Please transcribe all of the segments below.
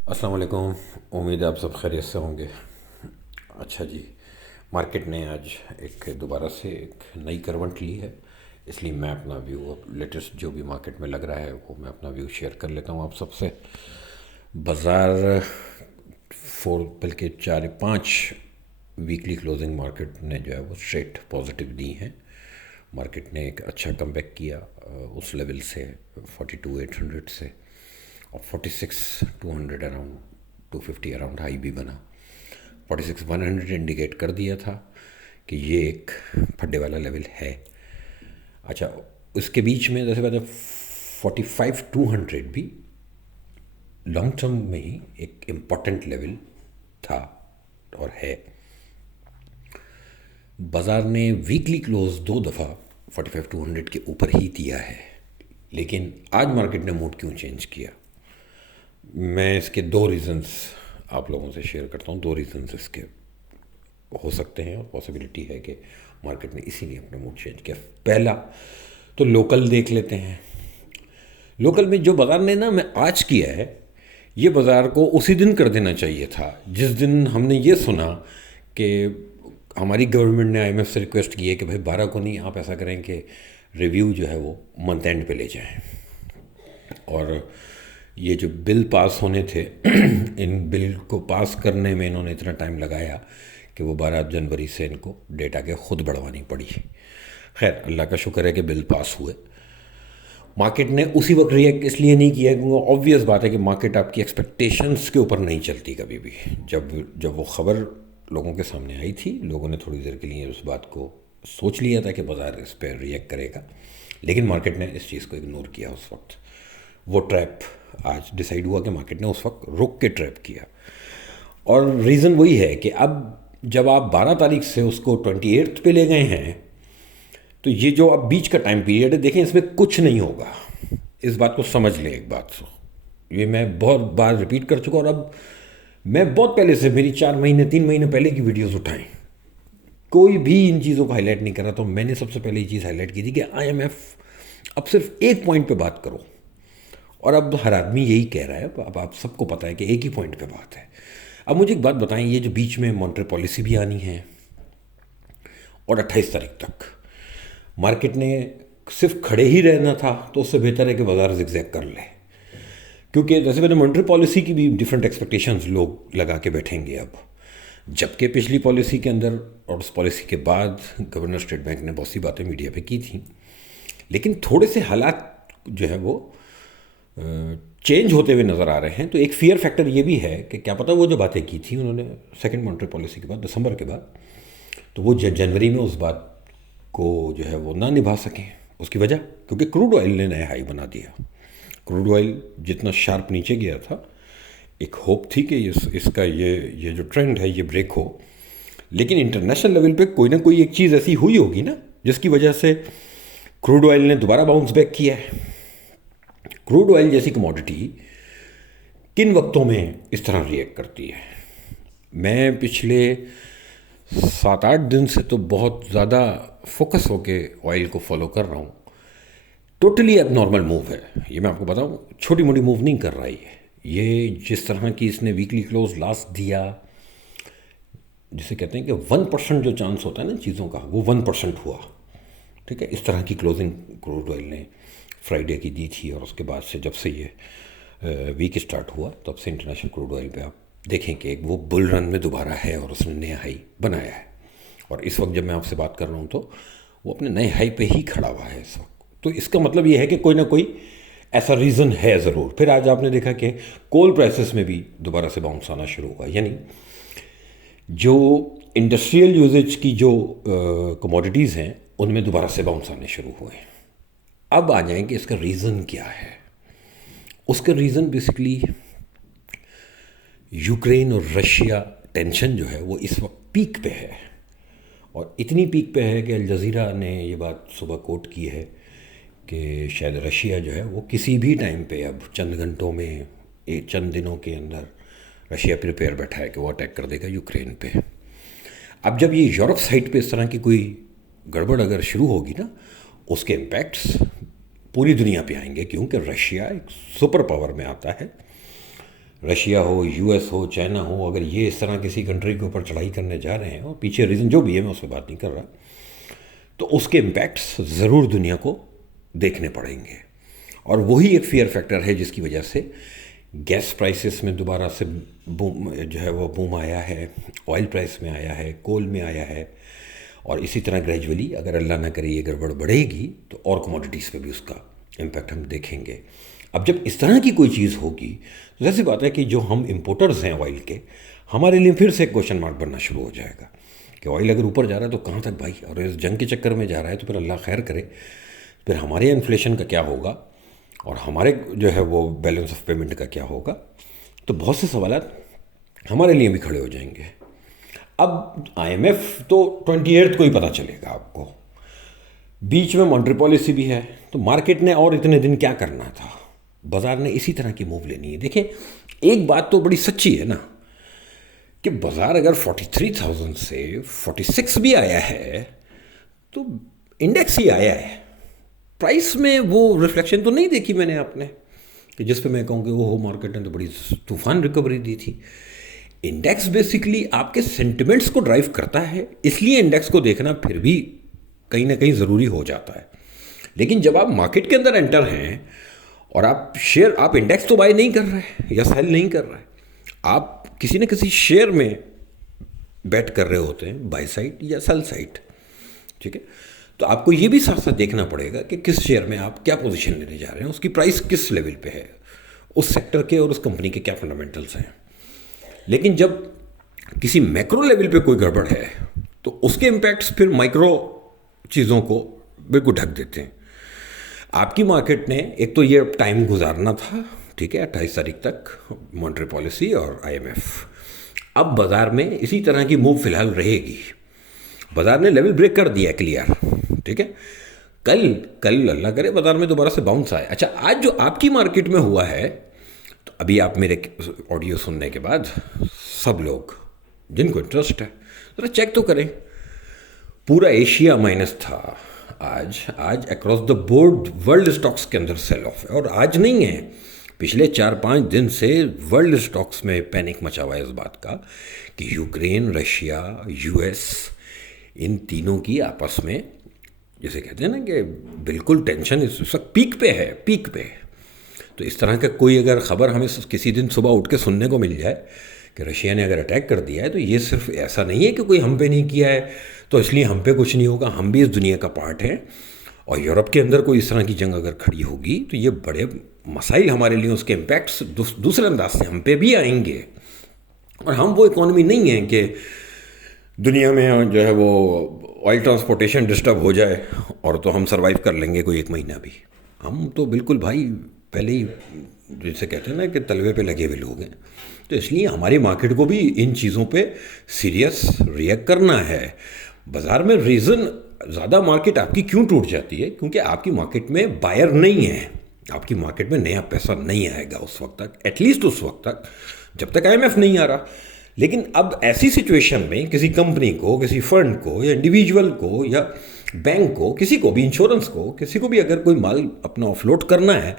अस्सलाम वालेकुम। उम्मीद है आप सब खैरियत से होंगे। अच्छा जी, मार्केट ने आज एक दोबारा से एक नई करवट ली है, इसलिए मैं अपना व्यू अब लेटेस्ट जो भी मार्केट में लग रहा है वो मैं अपना व्यू शेयर कर लेता हूँ आप सबसे। बाज़ार फोर बल्कि 4 5 वीकली क्लोजिंग मार्केट ने जो है वो स्ट्रेट पॉजिटिव दी हैं। मार्केट ने एक अच्छा कमबैक किया उस लेवल से 42,800 से, और 46,200 अराउंड 250 अराउंड हाई भी बना। 46,100 इंडिकेट कर दिया था कि ये एक फड्डे वाला लेवल है। अच्छा, उसके बीच में जैसे बात 45,200 भी लॉन्ग टर्म में ही एक इम्पॉर्टेंट लेवल था और है। बाज़ार ने वीकली क्लोज 2 दफ़ा 45,200 के ऊपर ही दिया है, लेकिन आज मार्केट ने मूड क्यों चेंज किया? मैं इसके दो रीज़न्स आप लोगों से शेयर करता हूँ। दो रीज़न्स इसके हो सकते हैं और पॉसिबिलिटी है कि मार्केट ने इसीलिए अपना मूड चेंज किया। पहला तो लोकल देख लेते हैं। लोकल में जो बाज़ार ने ना मैं आज किया है, ये बाज़ार को उसी दिन कर देना चाहिए था जिस दिन हमने ये सुना कि हमारी गवर्नमेंट ने आईएमएफ से रिक्वेस्ट की है कि भाई 12 को नहीं, आप ऐसा करें कि रिव्यू जो है वो मंथ एंड पे ले जाएं। और ये जो बिल पास होने थे इन बिल को पास करने में इन्होंने इतना टाइम लगाया कि वो 12 जनवरी से इनको डेट आके खुद बढ़वानी पड़ी। खैर, अल्लाह का शुक्र है कि बिल पास हुए। मार्केट ने उसी वक्त रिएक्ट इसलिए नहीं किया क्योंकि ऑब्वियस बात है कि मार्केट आपकी एक्सपेक्टेशंस के ऊपर नहीं चलती कभी भी। जब जब वो ख़बर लोगों के सामने आई थी, लोगों ने थोड़ी देर के लिए उस बात को सोच लिया था कि बाज़ार इस पर रिएक्ट करेगा, लेकिन मार्केट ने इस चीज़ को इग्नोर किया उस वक्त। वो ट्रैप आज डिसाइड हुआ कि मार्केट ने उस वक्त रुक के ट्रैप किया। और रीज़न वही है कि अब जब आप 12 तारीख से उसको 28 पे ले गए हैं, तो ये जो अब बीच का टाइम पीरियड है, देखें इसमें कुछ नहीं होगा। इस बात को समझ लें एक बात। ये मैं बहुत बार रिपीट कर चुका, और अब मैं बहुत पहले से, मेरी 4 महीने 3 महीने पहले की वीडियोस उठाएं, कोई भी इन चीज़ों को हाईलाइट नहीं कर रहा। तो मैंने सबसे पहले ये चीज़ हाईलाइट की थी कि आईएमएफ अब सिर्फ एक पॉइंट पे बात करो, और अब हर आदमी यही कह रहा है। अब आप सबको पता है कि एक ही पॉइंट पे बात है। अब मुझे एक बात बताएं, ये जो बीच में मॉनेटरी पॉलिसी भी आनी है और 28 तारीख तक मार्केट ने सिर्फ खड़े ही रहना था, तो उससे बेहतर है कि बाजार जिगजैग कर ले, क्योंकि जैसे मैंने मॉनेटरी पॉलिसी की भी डिफरेंट एक्सपेक्टेशंस लोग लगा के बैठेंगे अब। जबकि पिछली पॉलिसी के अंदर और उस पॉलिसी के बाद गवर्नर स्टेट बैंक ने बहुत सी बातें मीडिया पे की थी, लेकिन थोड़े से हालात जो है वो चेंज होते हुए नज़र आ रहे हैं। तो एक फियर फैक्टर ये भी है कि क्या पता वो जो बातें की थी उन्होंने सेकंड मॉनेटरी पॉलिसी के बाद, दिसंबर के बाद, तो वो जनवरी में उस बात को जो है वो ना निभा सकें। उसकी वजह क्योंकि क्रूड ऑयल ने नया हाई बना दिया। क्रूड ऑयल जितना शार्प नीचे गया था, एक होप थी कि इसका ये जो ट्रेंड है ये ब्रेक हो, लेकिन इंटरनेशनल लेवल पे कोई ना कोई एक चीज़ ऐसी हुई होगी ना जिसकी वजह से क्रूड ऑयल ने दोबारा बाउंस बैक किया है। क्रूड ऑयल जैसी कमोडिटी किन वक्तों में इस तरह रिएक्ट करती है? मैं पिछले 7 8 दिन से तो बहुत ज़्यादा फोकस होके ऑयल को फॉलो कर रहा हूँ। टोटली अब नॉर्मल मूव है ये, मैं आपको बताऊँ, छोटी मोटी मूव नहीं कर रहा है ये। जिस तरह की इसने वीकली क्लोज लास्ट दिया, जिसे कहते हैं कि 1% जो चांस होता है ना चीज़ों का, वो 1% हुआ। ठीक है, इस तरह की क्लोजिंग क्रूड ऑयल ने फ्राइडे की दी थी, और उसके बाद से जब से ये वीक स्टार्ट हुआ तब से इंटरनेशनल क्रूड ऑयल पे आप देखें कि एक वो बुल रन में दोबारा है और उसने नया हाई बनाया है। और इस वक्त जब मैं आपसे बात कर रहा हूँ तो वो अपने नए हाई पे ही खड़ा हुआ है इस वक्त। तो इसका मतलब ये है कि कोई ना कोई ऐसा रीज़न है ज़रूर। फिर आज आपने देखा कि कोल प्राइसेस में भी दोबारा से बाउंस आना शुरू हुआ, यानी जो इंडस्ट्रियल यूजेज की जो कमोडिटीज़ हैं उनमें दोबारा से बाउंस आने शुरू हुए। अब आ जाएंगे इसका रीज़न क्या है। उसका रीज़न बेसिकली यूक्रेन और रशिया टेंशन जो है वो इस वक्त पीक पे है, और इतनी पीक पे है कि अल जज़ीरा ने ये बात सुबह कोट की है कि शायद रशिया जो है वो किसी भी टाइम पे, अब चंद घंटों में, एक चंद दिनों के अंदर रशिया प्रिपेयर बैठा है कि वो अटैक कर देगा यूक्रेन पे। अब जब ये यूरोप साइड पे इस तरह की कोई गड़बड़ अगर शुरू होगी ना, उसके इम्पैक्ट्स पूरी दुनिया पे आएंगे, क्योंकि रशिया एक सुपर पावर में आता है। रशिया हो, यूएस हो, चाइना हो, अगर ये इस तरह किसी कंट्री के ऊपर चढ़ाई करने जा रहे हैं और पीछे रीज़न जो भी है मैं उस पर बात नहीं कर रहा, तो उसके इम्पैक्ट्स ज़रूर दुनिया को देखने पड़ेंगे। और वही एक फियर फैक्टर है जिसकी वजह से गैस प्राइसेस में दोबारा से बूम जो है वो बूम आया है, ऑयल प्राइस में आया है, कोल में आया है, और इसी तरह ग्रेजुअली अगर अल्लाह ना करे ये गड़बड़ बढ़ेगी तो और कमोडिटीज़ पे भी उसका इम्पैक्ट हम देखेंगे। अब जब इस तरह की कोई चीज़ होगी तो जैसी बात है कि जो हम इम्पोर्टर्स हैं ऑयल के, हमारे लिए फिर से एक क्वेश्चन मार्क बनना शुरू हो जाएगा कि ऑयल अगर ऊपर जा रहा है तो कहाँ तक भाई, और इस जंग के चक्कर में जा रहा है तो फिर अल्लाह खैर करे, फिर हमारे यहाँ इन्फ्लेशन का क्या होगा और हमारे जो है वो बैलेंस ऑफ पेमेंट का क्या होगा। तो बहुत से सवाल हमारे लिए भी खड़े हो जाएंगे। अब आईएमएफ तो 28 को ही पता चलेगा आपको, बीच में मॉनेटरी पॉलिसी भी है, तो मार्केट ने और इतने दिन क्या करना था, बाजार ने इसी तरह की मूव लेनी है। देखें, एक बात तो बड़ी सच्ची है ना कि बाजार अगर 43,000 से 46 भी आया है तो इंडेक्स ही आया है, प्राइस में वो रिफ्लेक्शन तो नहीं देखी मैंने आपने कि जिस पे मैं कहूँ कि वो मार्केट ने तो बड़ी तूफान रिकवरी दी थी। इंडेक्स बेसिकली आपके सेंटिमेंट्स को ड्राइव करता है, इसलिए इंडेक्स को देखना फिर भी कहीं ना कहीं ज़रूरी हो जाता है। लेकिन जब आप मार्केट के अंदर एंटर हैं और आप इंडेक्स तो बाय नहीं कर रहे या सेल नहीं कर रहे, आप किसी न किसी शेयर में बेट कर रहे होते हैं, बाय साइड या सेल साइड, ठीक है। तो आपको ये भी साथ साथ देखना पड़ेगा कि किस शेयर में आप क्या पोजीशन लेने जा रहे हैं, उसकी प्राइस किस लेवल पे है, उस सेक्टर के और उस कंपनी के क्या फंडामेंटल्स हैं। लेकिन जब किसी मैक्रो लेवल पे कोई गड़बड़ है तो उसके इम्पैक्ट्स फिर माइक्रो चीज़ों को बिल्कुल ढक देते हैं। आपकी मार्केट ने एक तो ये टाइम गुजारना था, ठीक है, 28 तारीख तक मॉनेटरी पॉलिसी और आईएमएफ। अब बाज़ार में इसी तरह की मूव फिलहाल रहेगी। बाज़ार ने लेवल ब्रेक कर दिया क्लियर, ठीक है। कल अल्लाह करे बाज़ार में दोबारा से बाउंस आए। अच्छा, आज जो आपकी मार्केट में हुआ है, तो अभी आप मेरे ऑडियो सुनने के बाद सब लोग जिनको इंटरेस्ट है ज़रा चेक तो करें। पूरा एशिया माइनस था आज across the board world stocks के अंदर सेल ऑफ है, और आज नहीं है, पिछले 4-5 दिन से वर्ल्ड स्टॉक्स में पैनिक मचा हुआ है इस बात का कि यूक्रेन, रशिया, यूएस, इन तीनों की आपस में जैसे कहते हैं ना कि बिल्कुल टेंशन इस वक्त पीक पे है, पीक पे। तो इस तरह का कोई अगर ख़बर हमें किसी दिन सुबह उठ के सुनने को मिल जाए कि रशिया ने अगर अटैक कर दिया है, तो ये सिर्फ ऐसा नहीं है कि कोई हम पे नहीं किया है तो इसलिए हम पे कुछ नहीं होगा, हम भी इस दुनिया का पार्ट हैं। और यूरोप के अंदर कोई इस तरह की जंग अगर खड़ी होगी तो ये बड़े मसाइल हमारे लिए, उसके इम्पैक्ट्स दूसरे अंदाज से हम पे भी आएंगे। और हम वो इकॉनमी नहीं है कि दुनिया में जो है वो ऑयल ट्रांसपोर्टेशन डिस्टर्ब हो जाए और तो हम सर्वाइव कर लेंगे कोई 1 महीना भी। हम तो बिल्कुल भाई पहले ही जैसे कहते हैं ना कि तलवे पे लगे हुए लोग हैं। तो इसलिए हमारी मार्केट को भी इन चीज़ों पे सीरियस रिएक्ट करना है। बाज़ार में रीज़न ज़्यादा मार्केट आपकी क्यों टूट जाती है, क्योंकि आपकी मार्केट में बायर नहीं है, आपकी मार्केट में नया पैसा नहीं आएगा उस वक्त तक, एटलीस्ट उस वक्त तक जब तक आईएमएफ नहीं आ रहा। लेकिन अब ऐसी सिचुएशन में किसी कंपनी को, किसी फंड को या इंडिविजुअल को या बैंक को, किसी को भी, इंश्योरेंस को, किसी को भी अगर कोई माल अपना ऑफलोड करना है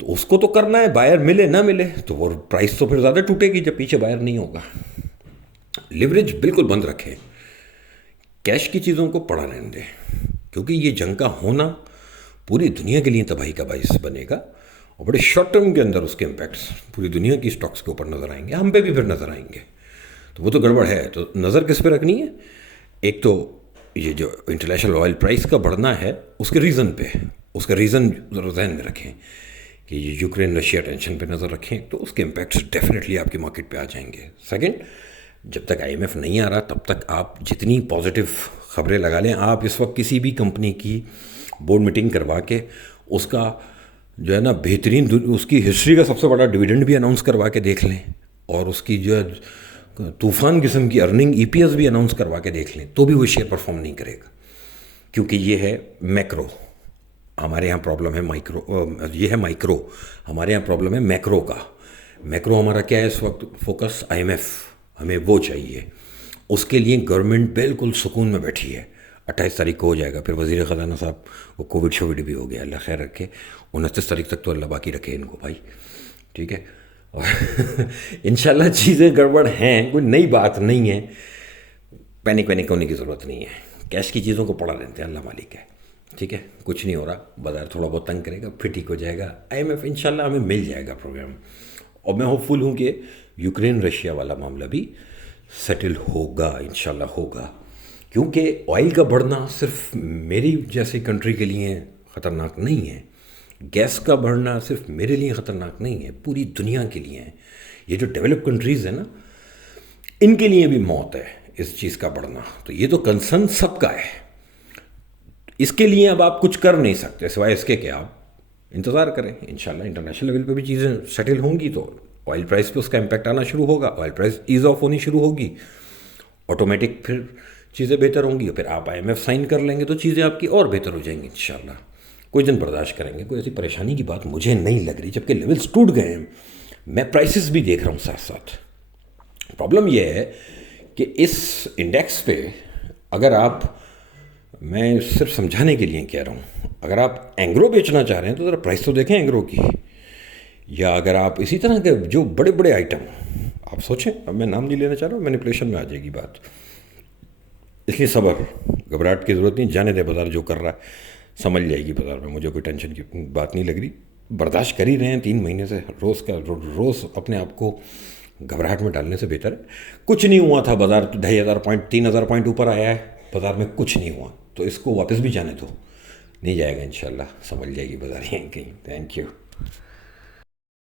तो उसको तो करना है, बायर मिले ना मिले, तो वो प्राइस तो फिर ज़्यादा टूटेगी जब पीछे बायर नहीं होगा। लिवरेज बिल्कुल बंद रखें, कैश की चीज़ों को पड़ा रहने दें, क्योंकि ये जंग का होना पूरी दुनिया के लिए तबाही का बाइस बनेगा और बड़े शॉर्ट टर्म के अंदर उसके इम्पैक्ट्स पूरी दुनिया की स्टॉक्स के ऊपर नज़र आएंगे, हम पे भी फिर नज़र आएंगे। तो वो तो गड़बड़ है। तो नज़र किस पे रखनी है? एक तो ये जो इंटरनेशनल ऑयल प्राइस का बढ़ना है उसके रीज़न पे, उसका रीज़न जहन में रखें कि ये यूक्रेन रशिया टेंशन पे नज़र रखें, तो उसके इम्पैक्ट्स डेफिनेटली आपकी मार्केट पे आ जाएंगे। सेकंड, जब तक आईएमएफ नहीं आ रहा तब तक आप जितनी पॉजिटिव खबरें लगा लें, आप इस वक्त किसी भी कंपनी की बोर्ड मीटिंग करवा के उसका जो है ना बेहतरीन, उसकी हिस्ट्री का सबसे बड़ा डिविडेंड भी अनाउंस करवा के देख लें और उसकी जो है तूफ़ान किस्म की अर्निंग ईपीएस भी अनाउंस करवा के देख लें, तो भी वो शेयर परफॉर्म नहीं करेगा, क्योंकि ये है मैक्रो, हमारे यहाँ प्रॉब्लम है माइक्रो, ये है माइक्रो, हमारे यहाँ प्रॉब्लम है मैक्रो का। मैक्रो हमारा क्या है इस वक्त फोकस? आईएमएफ, हमें वो चाहिए, उसके लिए गवर्नमेंट बिल्कुल सुकून में बैठी है। 28 तारीख को हो जाएगा, फिर वज़ीर ख़जाना साहब वो कोविड भी हो गया, अल्लाह खैर रखे, 29 तारीख तक तो अल्लाह बाकी रखे इनको भाई, ठीक है। और इंशाल्लाह चीज़ें गड़बड़ हैं, कोई नई बात नहीं है, पैनिक वैनिक होने की ज़रूरत नहीं है। कैश की चीज़ों को पड़ा रहते हैं, अल्लाह मालिक है, ठीक है, कुछ नहीं हो रहा, बाजार थोड़ा बहुत तंग करेगा फिर ठीक हो जाएगा। आईएमएफ इंशाल्लाह हमें मिल जाएगा प्रोग्राम, और मैं होपफुल हूँ कि यूक्रेन रशिया वाला मामला भी सेटल होगा, इंशाल्लाह होगा। क्योंकि ऑयल का बढ़ना सिर्फ मेरी जैसी कंट्री के लिए ख़तरनाक नहीं है, गैस का बढ़ना सिर्फ मेरे लिए ख़तरनाक नहीं है, पूरी दुनिया के लिए है। ये जो डेवलप कंट्रीज़ है ना, इनके लिए भी मौत है इस चीज़ का बढ़ना। तो ये तो कंसर्न सबका है, इसके लिए अब आप कुछ कर नहीं सकते सिवाय इसके कि आप इंतज़ार करें। इंशाल्लाह इंटरनेशनल लेवल पे भी चीज़ें सेटल होंगी तो ऑयल प्राइस पे उसका इम्पैक्ट आना शुरू होगा, ऑयल प्राइस ईज़ ऑफ होनी शुरू होगी, ऑटोमेटिक फिर चीज़ें बेहतर होंगी, फिर आप आईएमएफ साइन कर लेंगे तो चीज़ें आपकी और बेहतर हो जाएंगी इंशाल्लाह। कुछ दिन बर्दाश्त करेंगे, कोई ऐसी परेशानी की बात मुझे नहीं लग रही, जबकि लेवल्स टूट गए हैं। मैं प्राइसेस भी देख रहा हूँ साथ साथ। प्रॉब्लम यह है कि इस इंडेक्स पे अगर आप, मैं सिर्फ समझाने के लिए कह रहा हूँ, अगर आप एंग्रो बेचना चाह रहे हैं तो ज़रा प्राइस तो देखें एंग्रो की। या अगर आप इसी तरह के जो बड़े बड़े आइटम आप सोचें, अब मैं नाम नहीं लेना चाह रहा हूँ, मैनिपुलेशन में आ जाएगी बात, इसलिए सब्र, घबराहट की ज़रूरत नहीं, जाने दे, बाजार जो कर रहा है समझ जाएगी बाजार में, मुझे कोई टेंशन की बात नहीं लग रही। बर्दाश्त कर ही रहे हैं 3 महीने से, रोज़ अपने आप को घबराहट में डालने से बेहतर है। कुछ नहीं हुआ था, बाजार 2,500 पॉइंट 3,000 पॉइंट ऊपर आया है, बाजार में कुछ नहीं हुआ, तो इसको वापस भी जाने दो, नहीं जाएगा इंशाल्लाह, समझ जाएगी बाजार यहीं कहीं। Thank you.